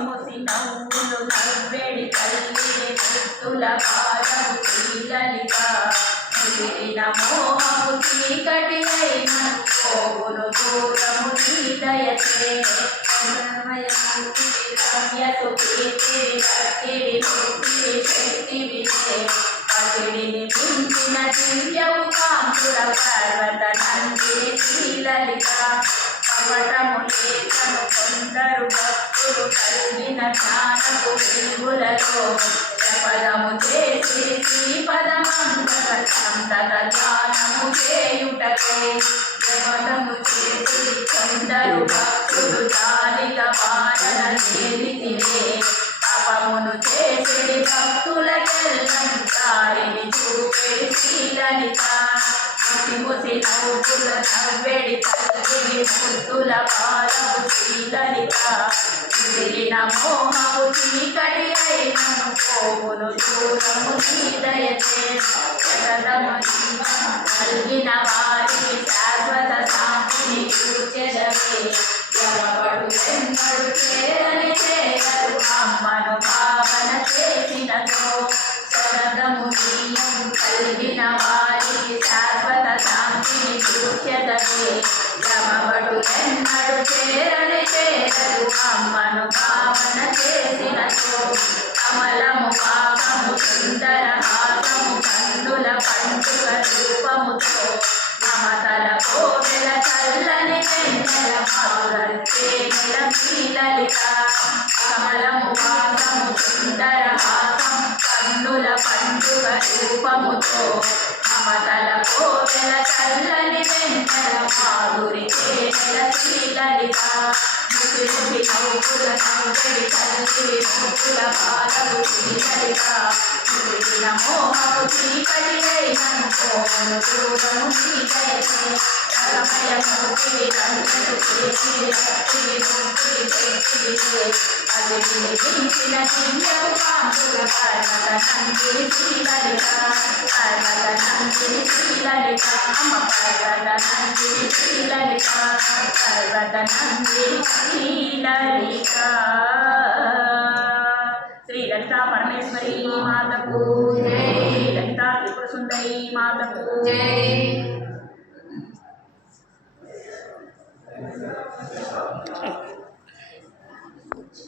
ముసి నవ్వులు నవ్వెడి తల్లిని ముద్దుల పాదము శ్రీలలిత ముదిరిన మోహము చీకటి అయినను పోవును దూరము నీ దయచే రమ్యసు కీర్తివి భక్తివి ముక్తివి శక్తివి పసిడిని మించిన దివ్యవు కాంతుల పర్వత నందిని శ్రీలలిత కపటము లేఖను కొందరు భక్తులు కలిగిన జ్ఞానపు వెలుగులలో జపదము చేసి శ్రీపదమంతక సంతత ధ్యానము చేయుటకే జపదము చేసి కొందరు భక్తులు జాలిక పాలన చేతివే పాపమును చేసి భక్తులకెల్లను దారిని చూపెడి శ్రీలలిత ముసి నవ్వుల నవ్వెడి తల్లిని ముద్దుల పాదము శ్రీలలిత ముదిరిన మోహము చీకటి అయినను పోవును దూరము నీ దయచే జగదము కలిగిన వారికి శాశ్వత శాంతిని చూచెదవే యమపడు ఎన్నడు చేరని చేయరు అమ్మను భావన చేసినతో శరదము నీయం కలిగిన వారికి శాశ్వత శాంతిని చూచెదవే యమపడు ఎన్నడు చేరని చేయరు అమ్మను భావన చేసినతో కమలము పాపము సుందర హాసము కన్నుల పండుగ రూపముతో మమతల కోవెల చల్లని వెన్నెల మాధుర్యే నెల శ్రీలలిత కమలము పాసము సుందర హాసము కన్నుల పండుగ రూపముతో మమతల కోవెల చల్లని వెన్నెల మాధుర్యే నెల శ్రీలలిత ముసి ముసి నవ్వుల నవ్వెడి తల్లిని ముద్దుల పాదము శ్రీలలిత ముదిరిన మోహము చీకటి అయినను పోవును దూరము నీ దయచే రమయ మూర్తివి రంజను చేతివి భక్తివి ముక్తివి శక్తివి అదిని మించిన దివ్యము కాంతుల పర్వత నందిని శ్రీలలిత పర్వత నందిని శ్రీలలిత అమ్మ పర్వత నందిని శ్రీలలిత పర్వత నందిని శ్రీలలిత శ్రీ లలితా పరమేశ్వరి మాతకు జై, లలితా త్రిపుర సుందరి మాతకు జై.